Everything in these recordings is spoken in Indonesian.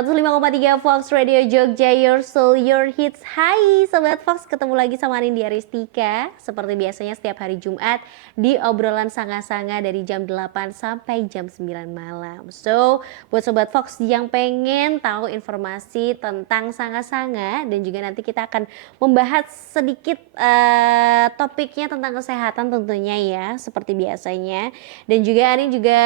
105,3 Fox Radio Jogja, your soul, your hits. Hai Sobat Fox, ketemu lagi sama Nindya Ristika. Seperti biasanya setiap hari Jumat di obrolan sanga-sanga dari jam 8 sampai jam 9 malam. So, buat Sobat Fox yang pengen tahu informasi tentang sanga-sanga dan juga nanti kita akan membahas sedikit topiknya tentang kesehatan tentunya ya, seperti biasanya. Dan juga Ani juga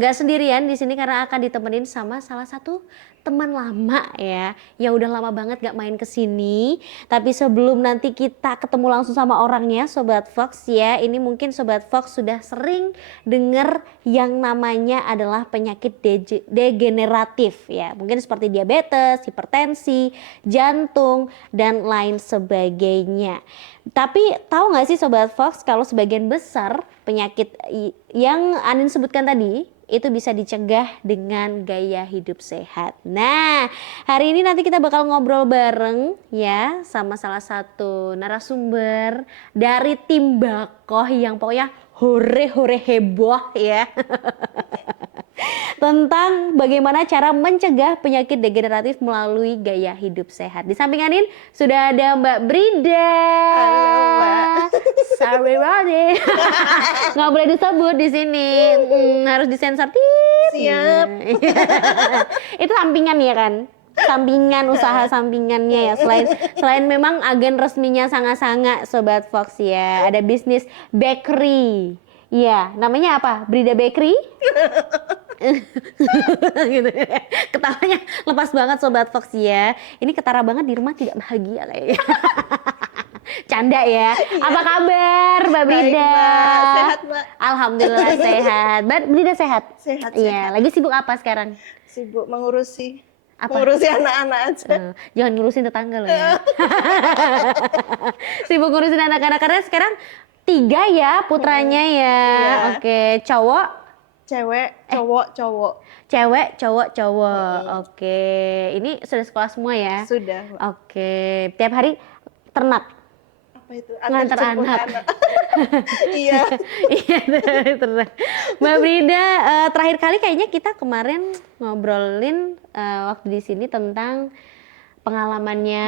nggak sendirian di sini karena akan ditemenin sama salah satu teman lama ya, yang udah lama banget gak main kesini. Tapi sebelum nanti kita ketemu langsung sama orangnya Sobat Fox ya, ini mungkin Sobat Fox sudah sering dengar yang namanya adalah penyakit degeneratif ya. Mungkin seperti diabetes, hipertensi, jantung, dan lain sebagainya. Tapi tahu gak sih Sobat Fox kalau sebagian besar penyakit yang Anin sebutkan tadi itu bisa dicegah dengan gaya hidup sehat. Nah, hari ini nanti kita bakal ngobrol bareng ya sama salah satu narasumber dari tim Bakoh yang pokoknya hore-hore heboh ya. Tentang bagaimana cara mencegah penyakit degeneratif melalui gaya hidup sehat. Di samping Anin sudah ada Mbak Brida. Halo Mbak. Sorry Rode. Nggak boleh disebut di sini. Harus disensor. Siap. Itu sampingan ya kan? Sampingan, usaha sampingannya ya. Selain memang agen resminya Sanga-Sanga Sobat Fox ya. Ada bisnis bakery. Iya, namanya apa? Brida Bakery? Gitu. Ketawanya lepas banget Sobat Fox ya. Ini ketara banget di rumah tidak bahagia kayaknya. Canda ya. Apa kabar Mbak Brida? Baik, Mbak. Sehat Mbak. Alhamdulillah sehat. Mbak Brida sehat? Sehat. Iya. Lagi sibuk apa sekarang? Sibuk mengurusi Apa? mengurusi anak-anak aja. Jangan ngurusin tetangga loh ya. Sibuk ngurusin anak-anak karena sekarang 3 ya putranya ya. Iya. Oke, cowok, Cewek, cowok. cewek, cowok. Oke, ini sudah sekolah semua ya? Sudah. Mbak. Oke, tiap hari ternak. Apa itu? Ngantar Jemput anak. Iya. Iya, ternak. Mbak Brida, terakhir kali kayaknya kita kemarin ngobrolin waktu di sini tentang pengalamannya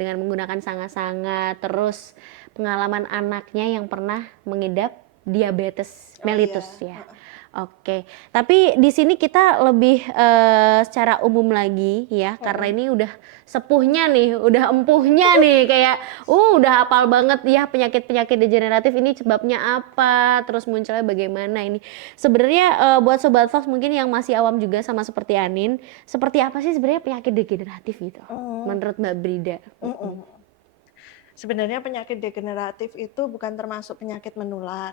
dengan menggunakan sanga-sanga, terus pengalaman anaknya yang pernah mengidap diabetes mellitus Iya. ya. Oke, tapi di sini kita lebih secara umum lagi ya, karena ini udah sepuhnya nih, udah empuhnya nih, kayak udah hafal banget ya penyakit-penyakit degeneratif ini sebabnya apa, terus munculnya bagaimana ini. Sebenarnya buat Sobat Fox mungkin yang masih awam juga sama seperti Anin, seperti apa sih sebenarnya penyakit degeneratif gitu, menurut Mbak Brida? Sebenarnya penyakit degeneratif itu bukan termasuk penyakit menular.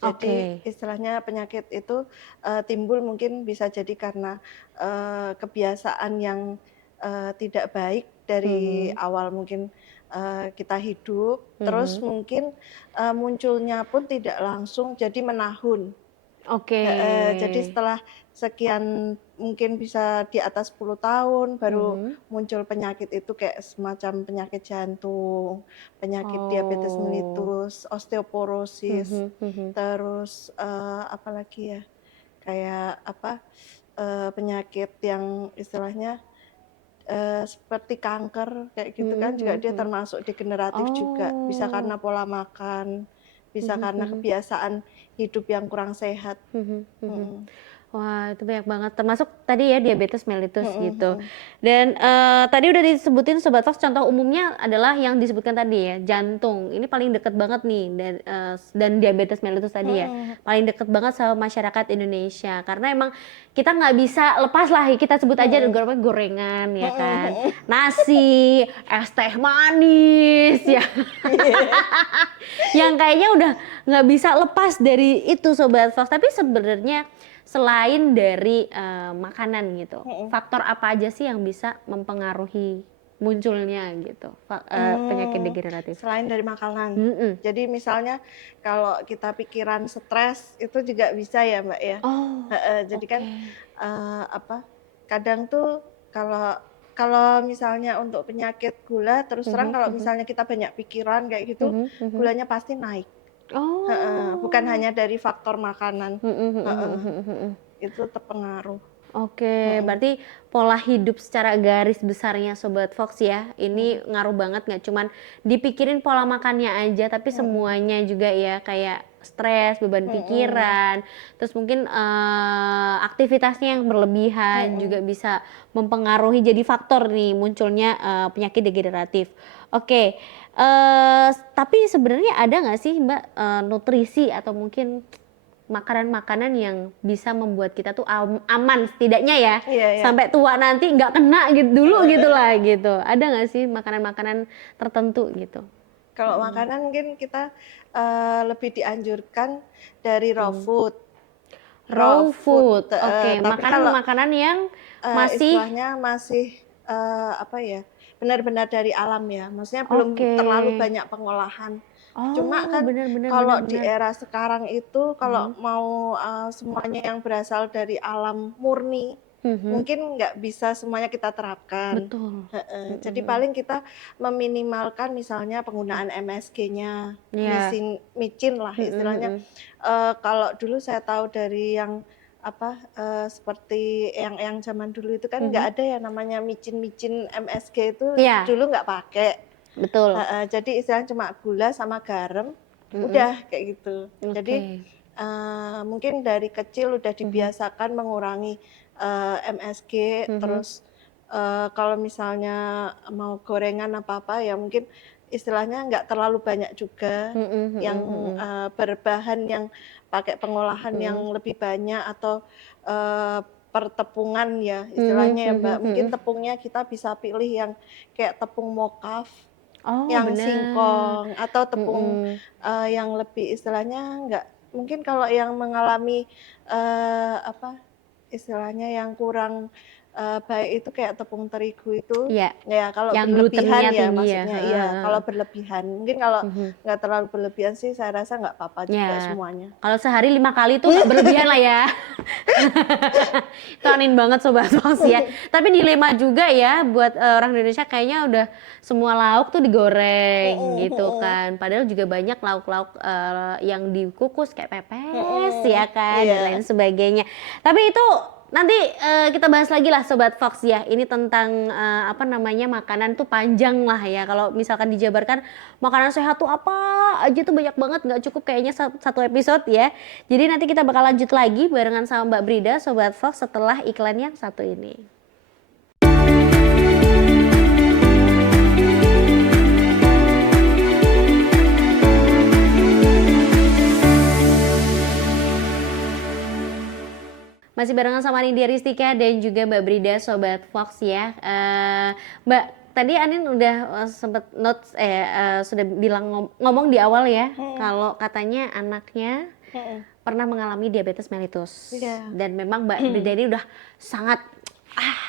Jadi istilahnya penyakit itu timbul mungkin bisa jadi karena kebiasaan yang tidak baik dari awal mungkin kita hidup, terus mungkin munculnya pun tidak langsung jadi menahun. Oke. Jadi setelah sekian mungkin bisa di atas 10 tahun baru muncul penyakit itu kayak semacam penyakit jantung, penyakit diabetes mellitus, osteoporosis, terus apalagi ya kayak apa penyakit yang istilahnya seperti kanker kayak gitu kan juga dia termasuk degeneratif juga, bisa karena pola makan, bisa karena kebiasaan hidup yang kurang sehat. Wah, itu banyak banget, termasuk tadi ya diabetes mellitus gitu. Dan tadi udah disebutin Sobat Fox, contoh umumnya adalah yang disebutkan tadi ya, jantung. Ini paling deket banget nih dan diabetes mellitus tadi ya, paling deket banget sama masyarakat Indonesia. Karena emang kita nggak bisa lepas lah, kita sebut aja gorengan ya kan, nasi, es teh manis ya, yang kayaknya udah nggak bisa lepas dari itu Sobat Fox. Tapi sebenarnya selain dari makanan gitu, faktor apa aja sih yang bisa mempengaruhi munculnya gitu penyakit degeneratif? Selain dari makanan, jadi misalnya kalau kita pikiran stres itu juga bisa ya Mbak ya. Jadi kan apa? Kadang tuh kalau misalnya untuk penyakit gula, terus terang kalau misalnya kita banyak pikiran kayak gitu, gulanya pasti naik. Bukan hanya dari faktor makanan, itu terpengaruh. Oke, Mm-mm. berarti pola hidup secara garis besarnya Sobat Fox ya, ini ngaruh banget nggak cuman dipikirin pola makannya aja, tapi Mm-mm. semuanya juga ya, kayak stres, beban Mm-mm. pikiran, terus mungkin aktivitasnya yang berlebihan juga Mm-mm. bisa mempengaruhi jadi faktor nih munculnya penyakit degeneratif. Oke, tapi sebenarnya ada nggak sih Mbak nutrisi atau mungkin makanan-makanan yang bisa membuat kita tuh aman setidaknya ya Iya, ya. sampai tua nanti nggak kena gitu dulu gitu lah gitu. Ada nggak sih makanan-makanan tertentu gitu? Kalau Mm-mm. makanan mungkin kita lebih dianjurkan dari raw Hmm. food. Raw Raw food, food, oke, tapi kalau makanan-makanan yang masih istilahnya masih apa ya, benar-benar dari alam ya, maksudnya belum oke. terlalu banyak pengolahan. Cuma Oh, kan benar benar benar kalau di benar. era sekarang itu kalau Mhm. mau semuanya yang berasal dari alam murni, Mhm. mungkin nggak bisa semuanya kita terapkan. Betul. Heeh, Mhm, jadi mhm. paling kita meminimalkan misalnya penggunaan MSG-nya, Iya. micin lah Mhm, istilahnya. mhm. Kalau dulu saya tahu dari yang apa, seperti yang zaman dulu itu kan Mhm. nggak ada ya namanya micin-micin MSG itu Iya, dulu nggak pakai. betul. Heeh, jadi istilahnya cuma gula sama garam, Mhm. udah kayak gitu. Jadi, Oke. mungkin dari kecil udah Mhm. dibiasakan mengurangi, MSG, Mhm. terus, kalau misalnya mau gorengan apa-apa ya mungkin istilahnya nggak terlalu banyak juga Mhm, yang, mhm, mhm. berbahan yang pakai pengolahan yang Mhm. lebih banyak atau, pertepungan ya Mhm, istilahnya ya, Mbak. mhm, Mungkin mhm. tepungnya kita bisa pilih yang kayak tepung mocaf Oh, yang bener. singkong atau tepung, Mhm. yang lebih istilahnya nggak mungkin kalau yang mengalami, apa, istilahnya yang kurang, baik itu kayak tepung terigu itu, Iya, ya kalau yang glutennya berlebihan ya tinggi ya? maksudnya Heeh, iya, heeh. kalau berlebihan. Mungkin kalau Mhm. nggak terlalu berlebihan sih saya rasa nggak apa-apa juga Ya, semuanya. kalau sehari 5 kali tuh nggak berlebihan lah ya. Tanin banget Sobat Fox ya. Tapi dilema juga ya buat, orang Indonesia kayaknya udah semua lauk tuh digoreng Mhm, gitu mhm, kan. Padahal juga banyak lauk-lauk, yang dikukus kayak pepes mhm, ya kan dan lain iya. sebagainya. Tapi itu nanti, kita bahas lagi lah Sobat Fox ya. Ini tentang, apa namanya, makanan tuh panjang lah ya. Kalau misalkan dijabarkan makanan sehat tuh apa aja tuh banyak banget, nggak cukup kayaknya satu episode ya. Jadi nanti kita bakal lanjut lagi barengan sama Mbak Brida, Sobat Fox setelah iklan yang satu ini. Masih barengan sama Nindya Ristika dan juga Mbak Brida, Sobat Fox ya. Mbak, tadi Anin udah sempet notes, sudah bilang ngomong di awal ya, Mhm, kalau katanya anaknya mhm, pernah mengalami diabetes mellitus iya. dan memang Mbak Brida ini udah sangat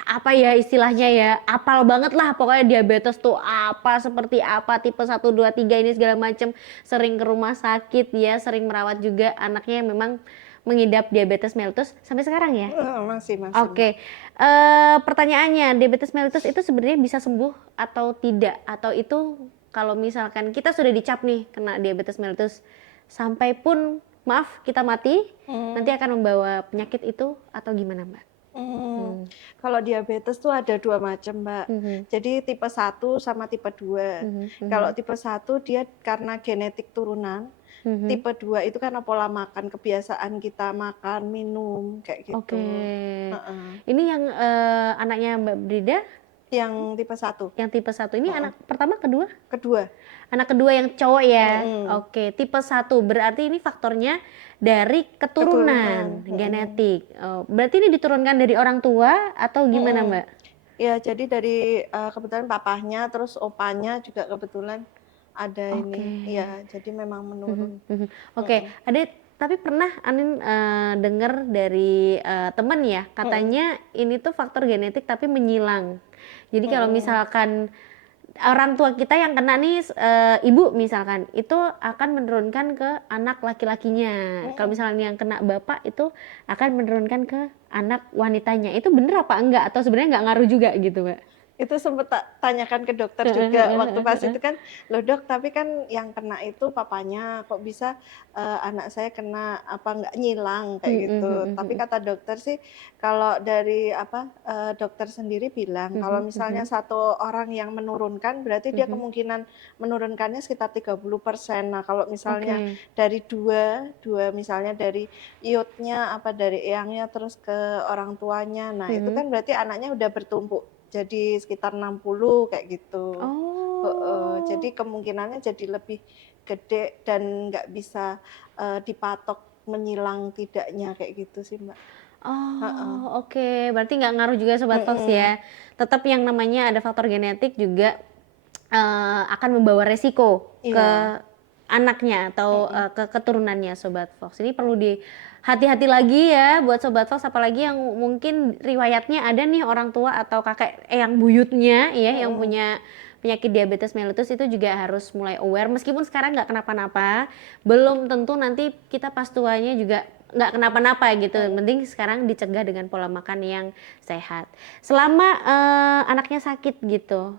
apa ya istilahnya ya, apal banget lah pokoknya diabetes tuh apa, seperti apa, tipe 1, 2, 3 ini segala macem, sering ke rumah sakit ya, sering merawat juga anaknya yang memang mengidap diabetes mellitus sampai sekarang ya? Masih, Mbak. Oke, pertanyaannya diabetes mellitus itu sebenarnya bisa sembuh atau tidak? Atau itu kalau misalkan kita sudah dicap nih kena diabetes mellitus sampai pun maaf kita mati, nanti Mhm. akan membawa penyakit itu atau gimana Mbak? Mmm, Hmm. kalau diabetes tuh ada 2 macam, Mbak. Mhm, Jadi tipe 1 sama tipe 2. mhm, Kalau mhm, tipe 1 dia karena genetik turunan, mhm. tipe 2 itu karena pola makan, kebiasaan kita makan, minum, kayak Oke. gitu. Heeh. Ini yang, anaknya Mbak Brida Yang tipe 1, yang tipe 1 ini heeh. anak pertama, kedua? Kedua, Anak kedua yang cowok ya? mhm, Oke, tipe 1 berarti ini faktornya dari keturunan, keturunan, mhm, genetik. Oh, berarti ini diturunkan dari orang tua atau gimana, mhm. Mbak? Ya jadi dari, kebetulan papahnya, terus opanya juga kebetulan ada Oke. ini, iya, jadi memang Mhm, menurun, mhm. Oke, mhm, ada tapi pernah Anin, denger dari, temen ya, mhm, katanya ini tuh faktor genetik tapi menyilang. Jadi kalau mhm. misalkan orang tua kita yang kena nih, ibu misalkan, itu akan menurunkan ke anak laki-lakinya. Kalau Mhm. misalnya yang kena bapak itu akan menurunkan ke anak wanitanya. Itu bener apa enggak? Atau sebenarnya nggak ngaruh juga gitu, Mbak? Itu sempet tanyakan ke dokter juga waktu pas itu kan, "Loh Dok, tapi kan yang kena itu papanya, kok bisa, anak saya kena, apa, nggak nyilang?" Kayak Mhm gitu. mhm Tapi mhm. kata dokter sih, kalau dari apa, dokter sendiri bilang kalau Mhm misalnya mhm satu orang yang menurunkan, berarti dia mhm. kemungkinan menurunkannya sekitar 30%. Nah, kalau misalnya Oke. dari dua misalnya dari iodnya, apa, dari eyangnya, terus ke orang tuanya, nah itu Mhm. kan berarti anaknya udah bertumpuk jadi sekitar 60 kayak gitu. Heeh, jadi Oh. kemungkinannya jadi lebih gede dan nggak bisa, dipatok menyilang tidaknya kayak gitu sih, Mbak. Heeh. Oh, oke. Berarti nggak ngaruh juga Sobat Fox Mhm. ya. Tetap yang namanya ada faktor genetik juga, akan membawa resiko Iya. ke anaknya atau, Mhm. ke keturunannya Sobat Fox. Ini perlu hati-hati lagi ya buat Sobat Fox, apalagi yang mungkin riwayatnya ada nih orang tua atau kakek eyang buyutnya ya yang Mhm. punya penyakit diabetes mellitus, itu juga harus mulai aware. Meskipun sekarang nggak kenapa-napa, belum tentu nanti kita pas tuanya juga nggak kenapa-napa gitu. Yang Mhm. penting sekarang dicegah dengan pola makan yang sehat. Selama, anaknya sakit gitu,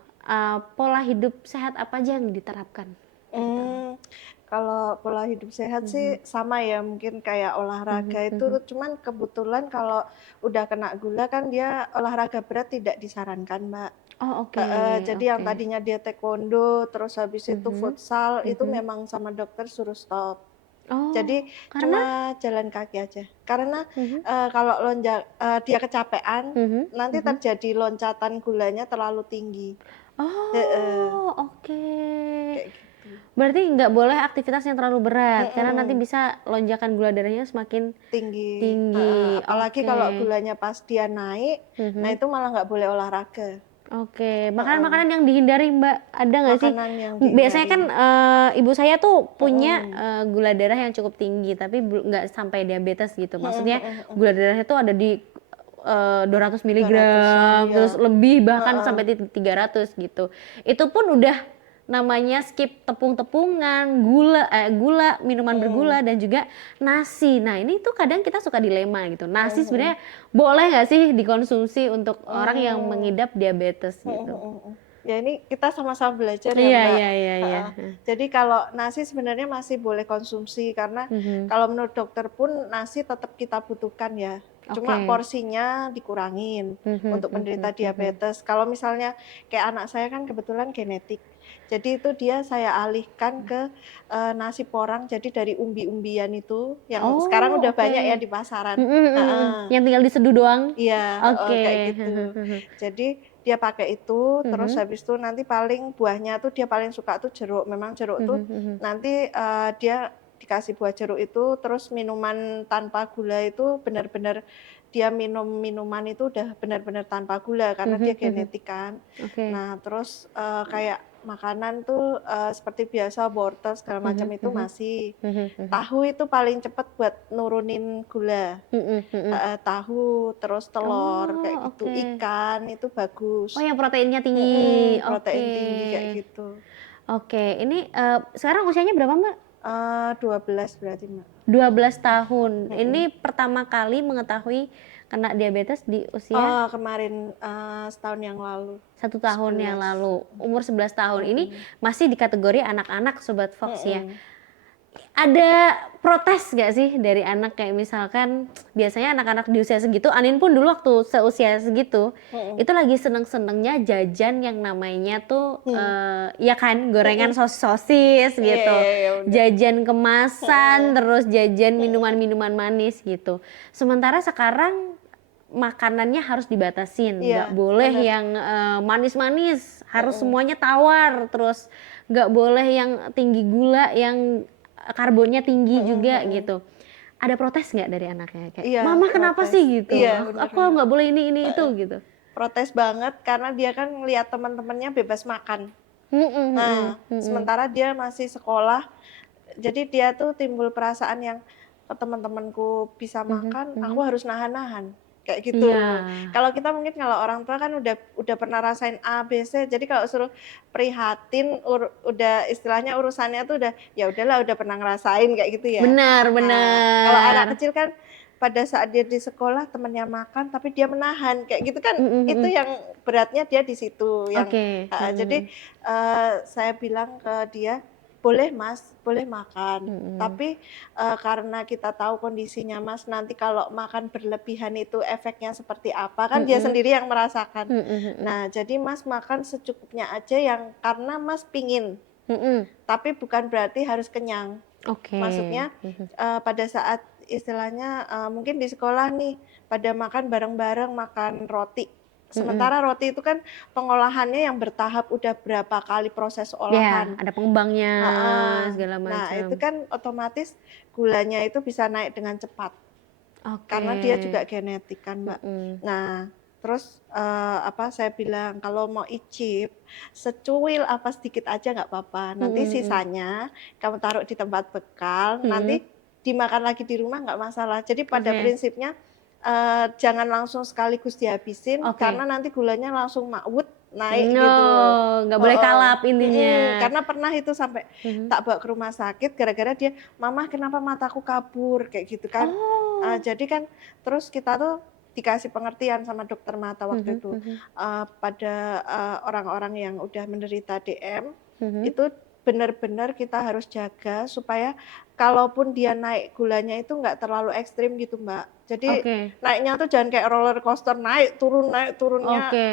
pola hidup sehat apa aja yang diterapkan gitu? Mmm, kalau pola hidup sehat Mhm. sih sama ya, mungkin kayak Mhm olahraga itu, mhm. cuman kebetulan kalau udah kena gula kan dia olahraga berat tidak disarankan, Mbak. Oh, oke Heeh, jadi yang oke. tadinya dia taekwondo, terus habis itu Mhm futsal, itu mhm. memang sama dokter suruh stop. Jadi Oh, karena? cuma jalan kaki aja. Karena, Mhm kalau dia kecapean, mhm nanti mhm. terjadi loncatan gulanya terlalu tinggi. Heeh, Oh, oke. kayak gitu. Berarti nggak boleh aktivitas yang terlalu berat, karena nanti Mhm. bisa lonjakan gula darahnya semakin Tinggi, heeh, tinggi. apalagi kalau Oke. gulanya pas dia naik, nah Mhm. itu malah nggak boleh olahraga, Oke, heeh, makanan-makanan yang dihindari, Mbak, ada nggak sih? makanan yang Biasanya kan, dihindari, ibu saya tuh punya, mhm, gula darah yang cukup tinggi, tapi nggak sampai diabetes gitu. mhm Maksudnya mhm mhm, gula darahnya tuh ada di, 200 200-an miligram, ya, terus lebih bahkan heeh, sampai 300 gitu. Itu pun udah namanya skip tepung-tepungan, gula, minuman mhm, bergula dan juga nasi. Nah, ini tuh kadang kita suka dilema gitu. mhm Nasi mhm, sebenarnya boleh nggak sih dikonsumsi untuk orang yang mmm, mengidap diabetes mhm gitu? mhm mhm. Ya ini kita sama-sama belajar ya, Iya Mbak, iya iya iya, heeh. heeh. Jadi kalau nasi sebenarnya masih boleh konsumsi karena Mhm. kalau menurut dokter pun nasi tetap kita butuhkan ya, cuma Oke. porsinya dikurangin Mhm untuk mhm penderita mhm. diabetes. Kalau misalnya kayak anak saya kan kebetulan genetik, jadi itu dia saya alihkan ke, nasi porang jadi dari umbi-umbian itu yang sekarang Oh, udah oke. banyak ya di pasaran, Mhm mhm mhm. heeh. Yang tinggal diseduh doang? Iya, heeh, Oke. kayak Heeh gitu. heeh. Jadi dia pakai itu, terus Mhm. habis itu nanti paling buahnya tuh dia paling suka tuh jeruk. Memang jeruk tuh Mhm mhm. nanti, dia dikasih buah jeruk itu, terus minuman tanpa gula itu benar-benar dia minum minuman itu udah benar-benar tanpa gula karena dia Mhm mhm. genetik kan. Oke. Nah terus, kayak makanan tuh, seperti biasa wortel segala macam Mhm itu mhm. masih. Mhm mhm. Tahu itu paling cepet buat nurunin gula. Mhm mhm. Heeh, tahu, terus telur kayak Oh, gitu, oke. ikan itu Oh, bagus, yang proteinnya tinggi. mhm, Oke. protein tinggi kayak gitu, Oke, ini, sekarang usianya berapa, Mbak? 12 berarti, Mbak, 12 tahun. mhm. Ini pertama kali mengetahui kena diabetes di usia Kemarin, setahun yang lalu, 1 tahun yang 11, lalu, umur 11 tahun. Ini mhm, masih di kategori anak-anak Sobat Fox ya. mhm, Ada protes nggak sih dari anak kayak misalkan biasanya anak-anak di usia segitu, Anin pun dulu waktu seusia segitu, mhm, itu lagi seneng-senengnya jajan yang namanya tuh, mhm, ya kan gorengan mhm, sosis iya gitu, iya iya, bener, jajan kemasan, mhm, terus jajan mhm, minuman-minuman manis gitu. Sementara sekarang makanannya harus dibatasin, nggak iya, boleh bener, yang, manis-manis, harus mhm, semuanya tawar, terus nggak boleh yang tinggi gula, yang karbonnya tinggi mhm juga mhm, gitu. Ada protes nggak dari anaknya? Kayak, iya, "Mama kenapa protes, sih?" gitu, iya, bener Aku bener, nggak boleh ini itu," heeh. gitu. Protes banget karena dia kan ngelihat teman-temannya bebas makan. Mhm mhm Nah, mhm. sementara dia masih sekolah, jadi dia tuh timbul perasaan yang, teman-temanku bisa Mhm makan, aku mhm. harus nahan-nahan, kayak Iya. gitu. Kalau kita mungkin kalau orang tua kan udah pernah rasain A, B, C, jadi kalau suruh prihatin, udah istilahnya urusannya tuh udah, ya udahlah udah pernah ngerasain kayak gitu ya. Benar Nah, kalau anak benar. kecil kan pada saat dia di sekolah temennya makan tapi dia menahan, kayak gitu kan Mhm itu mhm. yang beratnya dia di situ yang Oke. jadi, saya bilang ke dia, "Boleh Mas, boleh makan, Mhm. tapi, karena kita tahu kondisinya Mas nanti kalau makan berlebihan itu efeknya seperti apa, kan dia Mhm. sendiri yang merasakan. Mhm mhm. Nah, jadi Mas makan secukupnya aja yang karena Mas pingin, Mhm. tapi bukan berarti harus kenyang." Oke. Maksudnya, Mhm. pada saat istilahnya, mungkin di sekolah nih pada makan bareng-bareng makan roti, Mhm. sementara roti itu kan pengolahannya yang bertahap udah berapa kali proses Ya, olahan. ada pengembangnya Heeh. segala Nah, itu macam. kan otomatis gulanya itu bisa naik dengan cepat, Oke. karena dia juga genetik kan, Mbak. Mhm. Nah, terus, saya bilang, "Kalau mau icip, secuil apa sedikit aja nggak apa-apa, Mhm nanti mhm. sisanya kamu taruh di tempat bekal, Mhm. nanti dimakan lagi di rumah nggak masalah." Jadi pada Oke. prinsipnya, jangan langsung sekaligus dihabisin, karena Oke. nanti gulanya langsung mawut, naik gitu loh. Oh, nggak boleh Heeh, kalap intinya. karena pernah itu sampai Mhm. tak bawa ke rumah sakit gara-gara dia, "Mama kenapa mataku kabur?" Kayak gitu kan. Oh. Jadi kan terus kita tuh dikasih pengertian sama dokter mata waktu Mhm itu, mhm. pada, orang-orang yang udah menderita DM, Mhm. itu benar-benar kita harus jaga supaya kalaupun dia naik gulanya itu nggak terlalu ekstrim gitu, Mbak. Jadi Oke. naiknya tuh jangan kayak roller coaster naik turunnya Oke.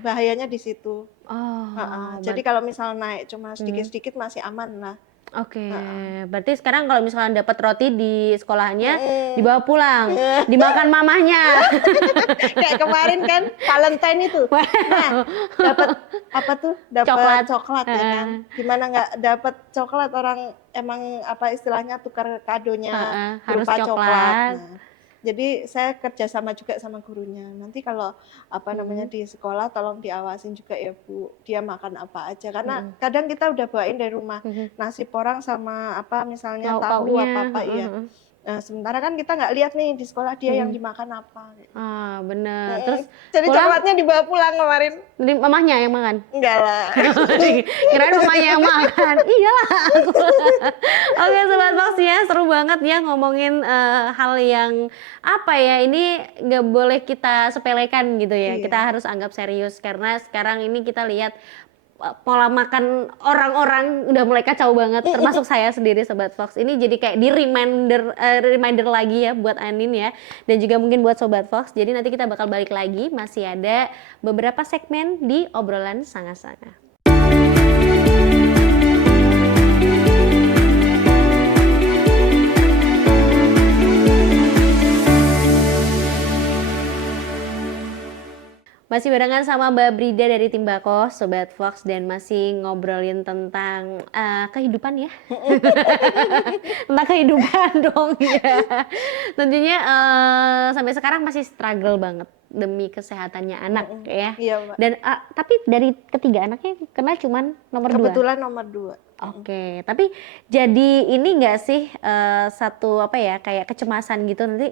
bahayanya di situ. Oh, Jadi kalau misal naik cuma mhm. sedikit-sedikit masih aman lah. Oke, Heeh. berarti sekarang kalau misalnya dapat roti di sekolahannya, Mhm. dibawa pulang, dimakan mamahnya. Kayak kemarin kan Valentine itu. Nah, dapat apa tuh, dapat Coklat, coklat ya kan. heeh, Gimana nggak dapat coklat, orang emang apa istilahnya tukar kadonya heeh, harus berupa coklat. coklat. Nah, jadi saya kerjasama juga sama gurunya. Nanti kalau apa namanya Mhm di sekolah tolong diawasin juga ya Bu, dia makan apa aja. Karena mhm kadang kita udah bawain dari rumah mhm. nasi porang sama apa misalnya Lauk tahu pauknya, apa-apa heeh iya. heeh, Nah, sementara kan kita nggak lihat nih di sekolah dia yang mhm. dimakan apa, kayak gitu. Ah, bener, terus Jadi pulang coklatnya dibawa pulang kemarin. mamahnya yang makan? Enggak lah. Kirain mamanya yang makan. Iyalah aku. Oke Sobat Fox ya, seru banget ya ngomongin, hal yang apa ya, ini nggak boleh kita sepelekan gitu ya, Iya. kita harus anggap serius karena sekarang ini kita lihat, pola makan orang-orang udah mulai kacau banget, termasuk saya sendiri Sobat Fox. Ini jadi kayak reminder lagi ya buat Anin ya, dan juga mungkin buat Sobat Fox. Jadi nanti kita bakal balik lagi, masih ada beberapa segmen di obrolan sanga-sanga. Masih barengan sama Mbak Brida dari Timbako, Sobat Fox, dan masih ngobrolin tentang, kehidupan ya. Tentang kehidupan dong ya. Tentunya, sampai sekarang masih struggle banget demi kesehatannya anak Mhm. ya. Iya, Mbak. Dan, tapi dari ketiga anaknya kena cuman nomor 2? Kebetulan nomor 2. Oke, tapi jadi ini nggak sih, satu apa ya, kayak kecemasan gitu nanti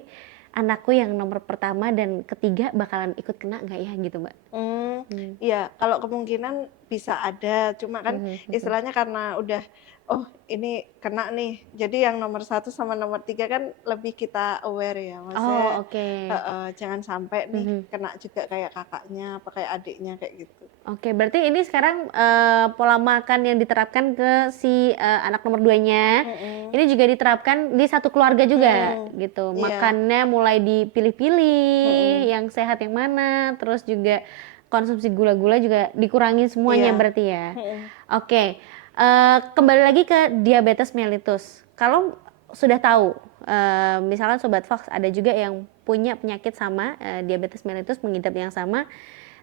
anakku yang nomor pertama dan ketiga bakalan ikut kena nggak ya gitu, Mbak? Mmm. Iya, kalau kemungkinan bisa ada, cuma kan Mhm mhm. istilahnya karena udah, "Oh ini kena nih," jadi yang nomor 1 sama nomor 3 kan lebih kita aware ya, Oh, maksudnya oke. jangan sampai nih Mhm. kena juga kayak kakaknya, apa kayak adiknya, kayak gitu. Oke, berarti ini sekarang, pola makan yang diterapkan ke si, anak nomor duanya, Mhm, ini juga diterapkan di satu keluarga juga mhm, gitu? iya, Makannya mulai dipilih-pilih, mhm, yang sehat yang mana, terus juga konsumsi gula-gula juga dikurangi semuanya iya, berarti ya? mhm, Oke, kembali lagi ke diabetes mellitus. Kalau sudah tahu, misalkan Sobat Fox ada juga yang punya penyakit sama, diabetes mellitus mengidap yang sama,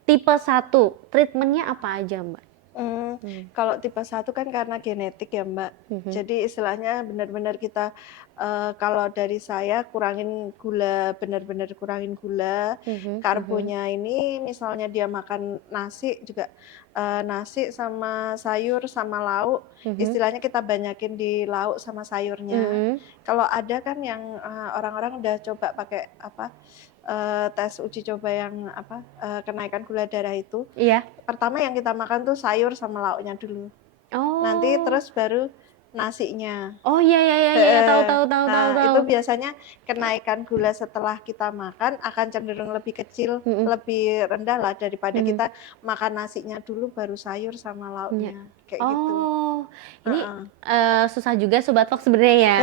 tipe 1, treatment-nya apa aja, Mbak? Mmm. kalau tipe 1 kan karena genetik ya, Mbak. Mhm Jadi istilahnya benar-benar kita, kalau dari saya kurangin gula, benar-benar kurangin gula, mhm mhm karbonya ini misalnya dia makan nasi juga, nasi sama sayur sama lauk, mhm istilahnya kita banyakin di lauk sama sayurnya. mhm. Kalau ada kan yang, orang-orang udah coba pakai apa, tes uji coba yang apa, kenaikan gula darah itu, Iya. pertama yang kita makan tuh sayur sama lauknya dulu. Nanti Oh, terus baru nasinya. Oh iya iya iya iya, tahu Heeh. tahu tahu tahu Nah, tahu. itu biasanya kenaikan gula setelah kita makan akan cenderung lebih kecil, Mhm lebih rendah lah daripada mhm. kita makan nasinya dulu baru sayur sama Iya. lauknya, kayak gitu. Oh, ini, Heeh. susah juga Sobat Fox sebenarnya ya.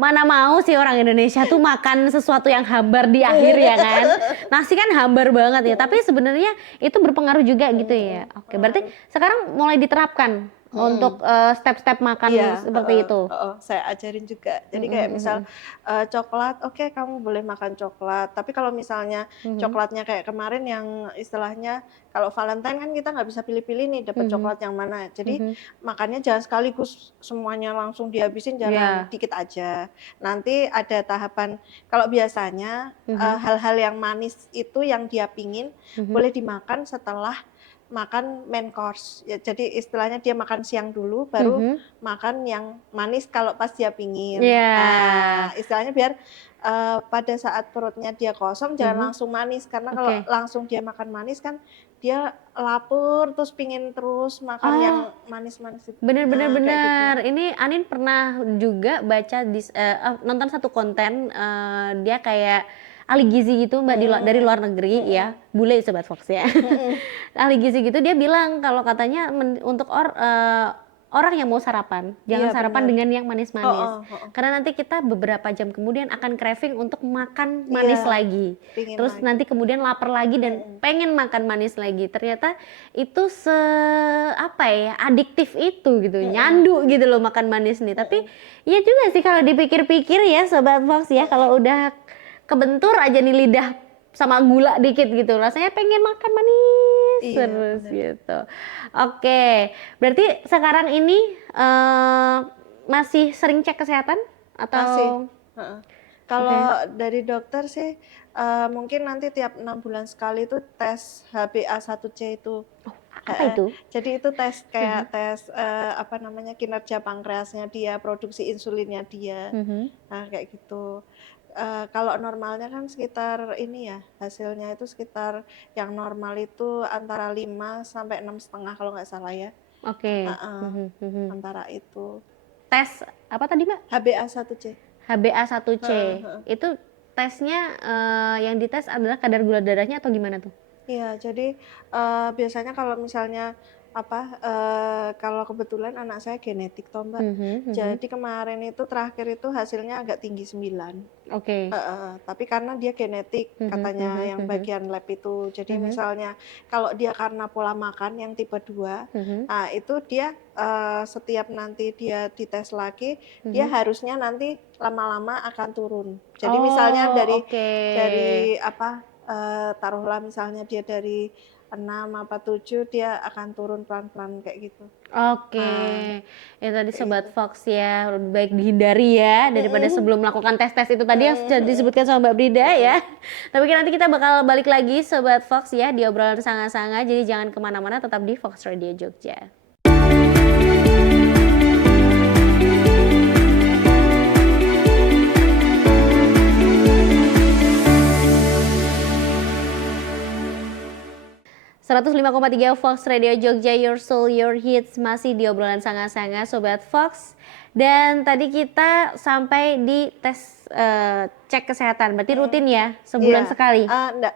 Mana mau sih orang Indonesia tuh makan sesuatu yang hambar di akhir ya kan. Nasi kan hambar banget ya, tapi sebenarnya itu berpengaruh juga gitu ya. Oke, berarti Pengaruh. sekarang mulai diterapkan untuk, Mhm. step-step makan Iya, heeh seperti itu? heeh, saya ajarin juga. Jadi Mhm kayak mhm misal, mhm. coklat, oke kamu boleh makan coklat, tapi kalau misalnya Mhm coklatnya kayak kemarin yang istilahnya kalau Valentine kan kita nggak bisa pilih-pilih nih dapat mhm coklat yang mana. Jadi mhm. makannya jangan sekaligus semuanya langsung dihabisin, jangan Iya. dikit aja. Nanti ada tahapan kalau biasanya, Mhm hal-hal yang manis itu yang dia pingin mhm. boleh dimakan setelah makan main course. Ya jadi istilahnya dia makan siang dulu baru Mhm. makan yang manis kalau pas dia pingin. Iya. Istilahnya biar, pada saat perutnya dia kosong jangan Mhm. langsung manis, karena kalau Oke. langsung dia makan manis kan dia lapar terus pingin terus makan yang Oh. manis-manis itu. Bener bener Kayak gitu. bener. Ini Anin pernah juga baca nonton satu konten, dia kayak ahli gizi gitu Mbak dari Mhm, luar negeri ya, mhm, bule Sobat Fox ya. mhm. Ahli gizi gitu dia bilang kalau katanya untuk orang yang mau sarapan, Iya jangan sarapan benar. dengan yang manis-manis. Heeh heeh. Karena nanti kita beberapa jam kemudian akan craving untuk makan Iya, manis lagi. pingin Terus lagi. nanti kemudian lapar lagi dan Mhm, pengen makan manis lagi. Ternyata itu apa ya, adiktif itu gitu, mhm, nyandu gitu loh makan manis nih. Tapi mhm, iya juga sih kalau dipikir-pikir ya Sobat Fox ya, mhm. kalau udah kebentur aja nih lidah sama gula dikit gitu, rasanya pengen makan manis Iya terus benar. gitu. Oke, berarti sekarang ini, masih sering cek kesehatan Masih, atau heeh. oke, Kalau dari dokter sih, mungkin nanti tiap 6 bulan sekali itu tes HbA1c itu, apa heeh. itu? Jadi itu tes Mhm kayak tes, apa namanya, kinerja pankreasnya dia, produksi insulinnya dia, mhm. nah kayak gitu. Kalau normalnya kan sekitar ini ya, hasilnya itu sekitar yang normal itu antara 5 sampai 6,5 kalau nggak salah ya, Oke, heeh, mhm mhm. antara itu. Tes apa tadi Mbak? HbA1c, HbA1c, heeh heeh. itu tesnya, yang dites adalah kadar gula darahnya atau gimana tuh? Iya, jadi, biasanya kalau misalnya, apa, kalau kebetulan anak saya genetik toh, Mbak. Mhm mhm. Jadi kemarin itu terakhir itu hasilnya agak tinggi 9, Oke. heeh, tapi karena dia genetik Mhm katanya mhm yang mhm. bagian lab itu. Jadi Mhm misalnya kalau dia karena pola makan yang tipe 2, mhm nah itu dia, setiap nanti dia dites lagi, dia mhm. harusnya nanti lama-lama akan turun. Jadi misalnya Oh, oke. dari apa, taruhlah misalnya dia dari 6 apa 7 dia akan turun pelan-pelan kayak gitu. Oke. Nah, Ya tadi kayak Sobat gitu. Fox ya, lebih baik dihindari ya, daripada Mhm, sebelum melakukan tes-tes itu tadi yang mhm sudah mhm, disebutkan sama Mbak Brida mhm. ya. Tapi nanti kita bakal balik lagi Sobat Fox ya, di obrolan sangat-sangat, jadi jangan kemana-mana, tetap di Fox Radio Jogja. 105,3 Fox Radio Jogja, Your Soul, Your Hits, masih di obrolan sangat-sangat Sobat Fox. Dan tadi kita sampai di tes cek kesehatan, berarti Mhm. rutin ya, sebulan Iya, sekali, enggak,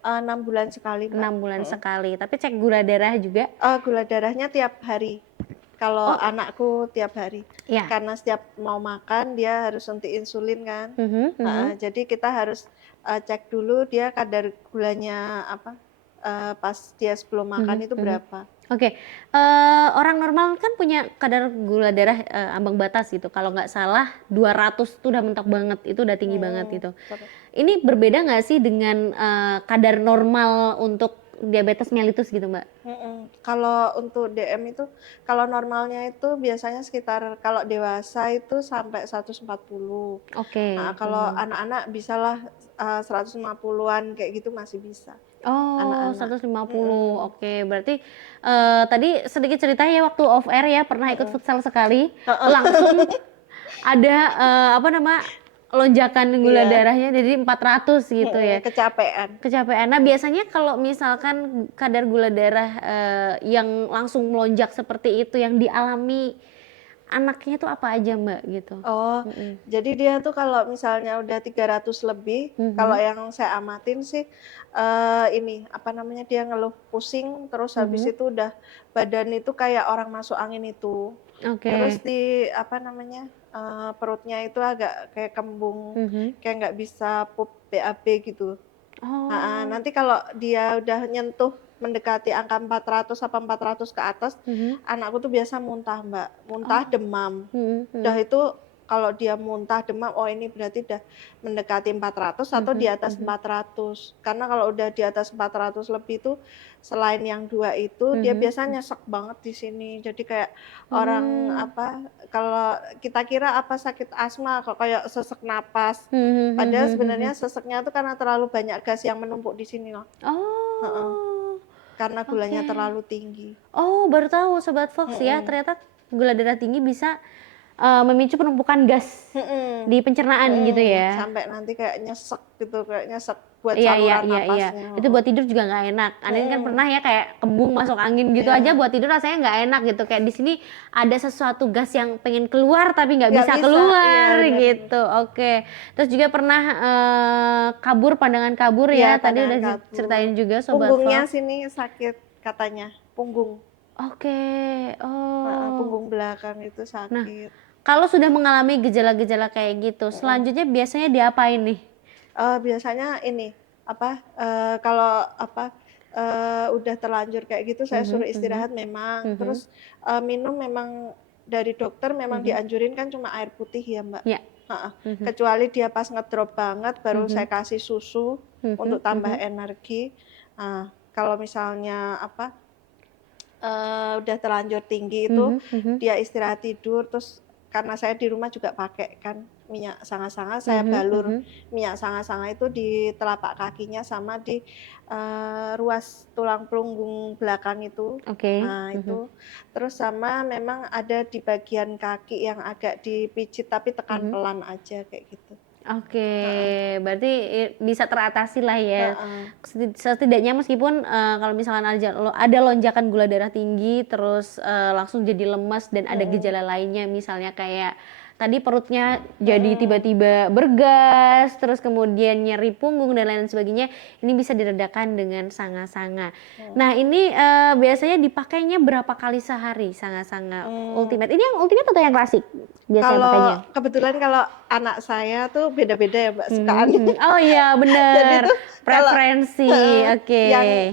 6 bulan sekali, Mbak, 6 bulan mhm. sekali. Tapi cek gula darah juga? Gula darahnya tiap hari, kalau Oh, anakku tiap hari. ya. Karena setiap mau makan dia harus suntik insulin kan, Mhm heeh, mhm jadi kita harus, cek dulu dia kadar gulanya apa, pas dia sebelum makan mhm itu mhm. berapa. Oke, orang normal kan punya kadar gula darah, ambang batas gitu, kalau nggak salah 200 tuh udah mentok banget, itu udah tinggi banget Mhm, gitu. betul. Ini berbeda nggak sih dengan, kadar normal untuk diabetes mellitus gitu, Mbak? Mhm, kalau untuk DM itu, kalau normalnya itu biasanya sekitar kalau dewasa itu sampai 140. Heeh, Oke, kalau mhm. anak-anak bisalah, 150-an kayak gitu masih bisa, Oh, anak-anak. 150, Mhm, oke. Berarti, tadi sedikit cerita ya waktu off air ya pernah ikut mhm. futsal sekali, Heeh. langsung ada, apa nama, lonjakan gula Iya, darahnya jadi 400 gitu mhm, ya. kecapean. Kecapean. Nah, Mhm, biasanya kalau misalkan kadar gula darah, yang langsung melonjak seperti itu yang dialami anaknya tuh apa aja Mbak gitu? Oh, Mhm. jadi dia tuh kalau misalnya udah 300 lebih, kalau Mhm. yang saya amatin sih, ini, apa namanya, dia ngeluh pusing, terus habis Mhm. itu udah badan itu kayak orang masuk angin itu. Terus Oke. di, apa namanya, perutnya itu agak kayak kembung, Mhm. kayak nggak bisa pup, BAB gitu. Heeh, Oh. nanti kalau dia udah nyentuh mendekati angka 400 apa 400 ke atas, Mhm. anakku tuh biasa muntah, Mbak, muntah, Oh. demam. Mhm. Udah Mhm. itu kalau dia muntah, demam, oh ini berarti udah mendekati 400 atau di Mhm. atas Mhm. 400. Karena kalau udah di atas 400 lebih tuh, selain yang 2 itu, dia Mhm. biasanya nyesek banget di sini. Jadi kayak orang, Mmm. apa, kalau kita kira apa sakit asma, kok kayak sesek napas. Mhm. Mhm. Padahal Mhm. sebenarnya Mhm. seseknya tuh karena terlalu banyak gas yang menumpuk di sini loh. Heeh, Oh, karena gulanya oke. terlalu tinggi. Oh, baru tahu Sobat Fox ya, Mhm. ternyata gula darah tinggi bisa, memicu penumpukan gas Mhm, di pencernaan gitu mhm, ya? sampai nanti kayak nyesek gitu, kayak nyesek buat Iya iya saluran iya iya, napasnya, itu heeh. buat tidur juga nggak enak. Andien kan Mhm, pernah ya kayak kembung masuk angin gitu aja iya, buat tidur rasanya nggak enak gitu, kayak di sini ada sesuatu gas yang pengen keluar tapi nggak nggak bisa bisa, iya keluar bener, gitu, oke. Terus juga pernah, kabur, pandangan kabur iya ya, tadi pandangan udah kabur, diceritain juga Sobat punggungnya Fox. sini sakit katanya, punggung, Oke, heeh, oh. punggung belakang itu Nah, sakit, kalau sudah mengalami gejala-gejala kayak gitu, mhm. selanjutnya biasanya diapain nih? Biasanya ini, apa, kalau apa, udah terlanjur kayak gitu saya Mhm. suruh Mhm. istirahat memang, Mhm. terus, minum memang dari dokter memang Mhm. dianjurin kan cuma air putih ya, Mbak, Ya. heeh, Mhm. kecuali dia pas ngedrop banget baru saya Mhm. kasih susu Mhm. untuk tambah Mhm. energi. Nah, kalau misalnya apa, udah terlanjur tinggi itu, Mhm. Mhm. dia istirahat tidur, terus karena saya di rumah juga pakai kan minyak sanga-sanga, saya Mhm. balur Mhm. minyak sanga-sanga itu di telapak kakinya sama di, ruas tulang punggung belakang itu. Oke. Nah Mhm. itu, terus sama memang ada di bagian kaki yang agak dipijit tapi tekan Mhm. pelan aja kayak gitu. Oke, Heeh, berarti bisa teratasi lah ya. heeh, Setidaknya meskipun, kalau misalkan ada lonjakan gula darah tinggi, terus, langsung jadi lemes dan ada mhm, gejala lainnya misalnya kayak tadi perutnya jadi mhm. tiba-tiba bergas, terus kemudian nyeri punggung dan lain sebagainya, ini bisa diredakan dengan sanga-sanga. Mhm. Nah ini, biasanya dipakainya berapa kali sehari sanga-sanga Mmm. Ultimate? Ini yang Ultimate atau yang klasik biasanya pakainya? Kalau kebetulan kalau anak saya tuh beda-beda ya, Mbak, Mhm. sukaannya. Mhm. Oh iya Jadi bener, tuh kalau preferensi, heeh, oke.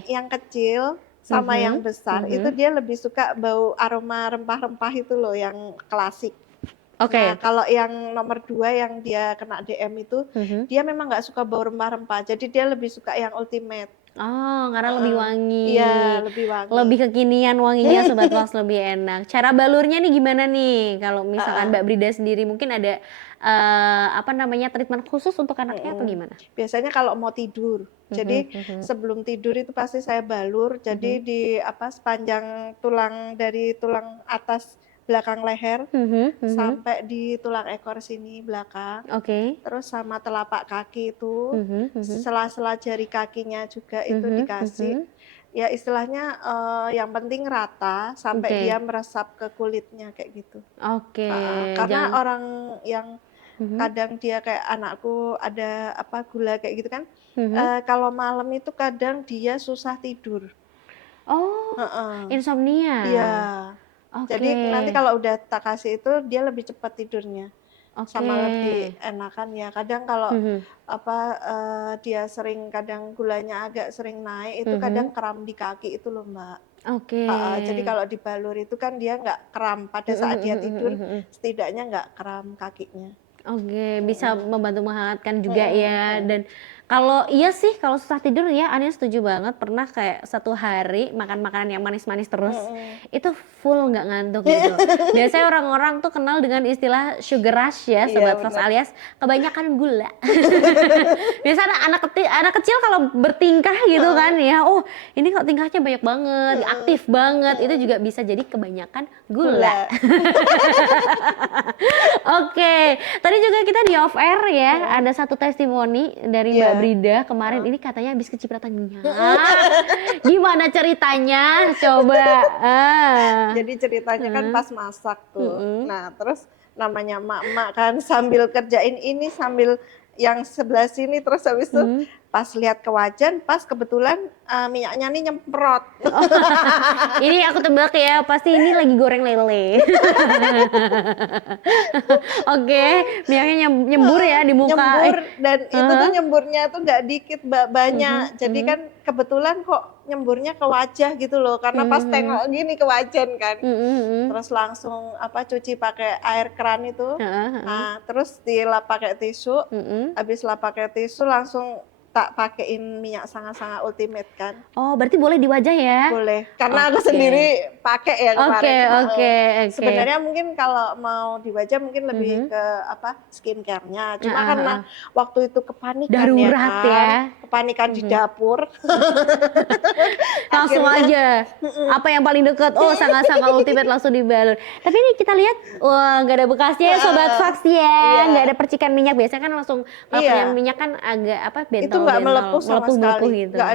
yang kecil sama yang Mhm. besar itu Mhm. dia lebih suka bau aroma rempah-rempah itu loh yang klasik. Nah, Oke. kalau yang nomor 2 yang dia kena DM itu, Mhm. dia memang nggak suka bau rempah-rempah, jadi dia lebih suka yang ultimate. Oh, karena lebih Heeh. Iya, wangi, lebih wangi. lebih kekinian wanginya Sobat Fox, lebih enak. Cara balurnya nih gimana nih? Kalau misalkan Heeh, Mbak Brida sendiri mungkin ada, apa namanya, treatment khusus untuk anaknya atau mhm. gimana? Biasanya kalau mau tidur, Mhm. jadi Mhm. sebelum tidur itu pasti saya balur, jadi Mhm. di apa, sepanjang tulang dari tulang atas belakang leher Mhm. Mhm. sampai di tulang ekor sini belakang, Oke. terus sama telapak kaki itu, Mhm. Mhm. sela-sela jari kakinya juga itu Mhm. dikasih. Mhm. Ya istilahnya, yang penting rata sampai dia Oke. meresap ke kulitnya kayak gitu. Oke, Heeh, karena jangan. orang yang Mhm. kadang dia kayak anakku ada apa, gula kayak gitu kan, Mhm. kalau malam itu kadang dia susah tidur. Oh, Heeh, iya. insomnia. Jadi Oke. nanti kalau udah tak kasih itu dia lebih cepat tidurnya, Oke. sama lebih enakan ya. Kadang kalau Mhm. apa, dia sering kadang gulanya agak sering naik itu kadang Mhm. kram di kaki itu loh, Mbak. Oke. Heeh, jadi kalau dibalur itu kan dia nggak kram, pada Mhm. saat dia Mhm. tidur Mhm. Mhm. setidaknya nggak kram kakinya. Oke, bisa Mhm, membantu menghangatkan juga mhm, ya, mhm. dan kalau iya sih kalau susah tidur ya Ania setuju banget, pernah kayak satu hari makan makanan yang manis-manis terus, Mhm. itu full nggak ngantuk gitu. Biasanya orang-orang tuh kenal dengan istilah sugar rush ya Iya Sobat Fos, bener. alias kebanyakan gula. Biasanya anak kecil kalau bertingkah gitu kan Heeh, ya, "Oh ini kok tingkahnya banyak banget, heeh, aktif banget," itu heeh. juga bisa jadi kebanyakan gula. Gula. Oke, tadi juga kita di off air ya, Mhm, ada satu testimoni dari Mbak iya, Brida kemarin ini katanya habis kecipratan minyak. Gimana ceritanya? Coba. Jadi ceritanya kan pas masak tuh. Nah, terus namanya emak-emak kan sambil kerjain ini sambil yang sebelah sini, terus habis itu pas lihat ke wajan, pas kebetulan minyaknya nih nyemprot. Ini aku tebak ya, pasti ini lagi goreng lele. Oke, minyaknya nyembur ya di muka. Nyembur, dan itu tuh nyemburnya tuh nggak dikit, banyak. Jadi kan kebetulan kok nyemburnya ke wajah gitu loh, karena pas tengok gini ke wajan kan. Terus langsung cuci pakai air keran itu. Nah, terus dilap pakai tisu. Habis lap pakai tisu langsung tak pakein minyak sangat-sangat ultimate kan. Oh, berarti boleh di wajah ya? Boleh, karena aku sendiri pakai ya kemarin. Oke. Sebenarnya mungkin kalau mau di wajah mungkin lebih ke skincare-nya. Cuma karena waktu itu kepanikan darurat ya. Kepanikan di dapur. Langsung aja. Apa yang paling dekat? Oh, sangat-sangat ultimate langsung dibalur. Tapi ini kita lihat, wah nggak ada bekasnya ya Sobat Fox ya. Nggak ada percikan minyak. Biasanya kan langsung kalau punya minyak kan agak itu nggak melepuh sama sekali, gitu. nggak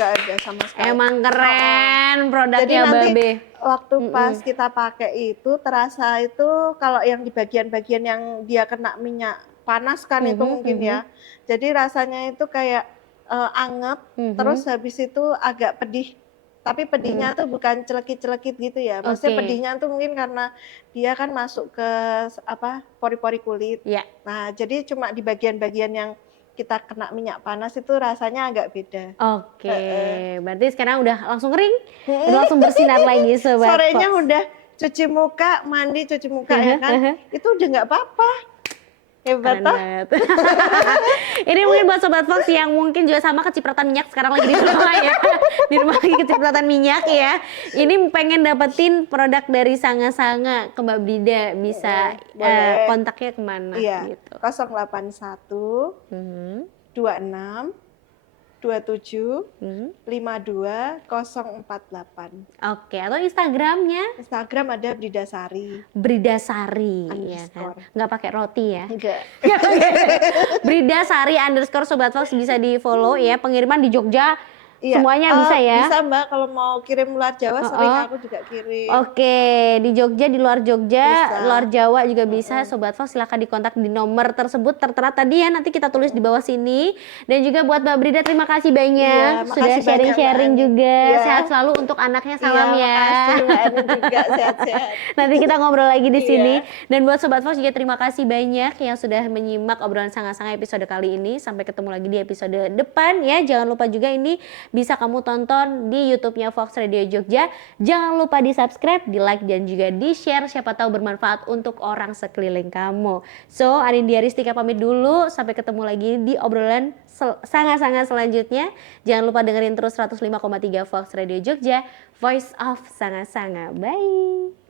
ada sama sekali. Emang keren produknya Jadi nanti Babe. Waktu pas kita pakai itu terasa itu kalau yang di bagian-bagian yang dia kena minyak panas kan itu mungkin ya. Jadi rasanya itu kayak anget, terus habis itu agak pedih. Tapi pedihnya tuh bukan celekit-celekit gitu ya. Maksudnya pedihnya tuh mungkin karena dia kan masuk ke pori-pori kulit. Nah, jadi cuma di bagian-bagian yang kita kena minyak panas itu rasanya agak beda. Oke, berarti sekarang udah langsung kering, udah langsung bersinar lagi Sobat Sorenya Fox. udah cuci muka, mandi cuci muka ya kan, itu udah nggak apa-apa. Hebat banget. Ini mungkin buat Sobat Fox yang mungkin juga sama kecipratan minyak sekarang lagi di rumah ya. Di rumah lagi kecipratan minyak ya. Ini pengen dapetin produk dari Sanga-Sanga ke Mbak Brida, bisa kontaknya kemana? Iya, gitu. 081 26 27 52 048. Oke, atau Instagramnya? Instagram ada Bridasari. Bridasari, ya kan? Nggak pakai roti ya? Enggak. Bridasari _ Sobat Fox bisa di follow ya. Pengiriman di Jogja semuanya bisa ya? Bisa Mbak, kalau mau kirim luar Jawa sering aku juga kirim. Oke, di Jogja, di luar Jogja, luar Jawa juga bisa. Sobat Fox silahkan dikontak di nomor tersebut tertera tadi ya, nanti kita tulis di bawah sini. Dan juga buat Mbak Brida terima kasih banyak sudah sharing-sharing juga. Sehat selalu untuk anaknya, salam ya. Makasih Mbak Ani juga, sehat-sehat. Nanti kita ngobrol lagi di sini. Dan buat Sobat Fox juga terima kasih banyak yang sudah menyimak obrolan Sanga-Sanga episode kali ini. Sampai ketemu lagi di episode depan ya. Jangan lupa juga ini bisa kamu tonton di YouTube-nya Fox Radio Jogja. Jangan lupa di-subscribe, di-like, dan juga di-share. Siapa tahu bermanfaat untuk orang sekeliling kamu. So, Anindya Ristika pamit dulu. Sampai ketemu lagi di obrolan Sanga-Sanga selanjutnya. Jangan lupa dengerin terus 105,3 Fox Radio Jogja, Voice of Sanga-Sanga. Bye!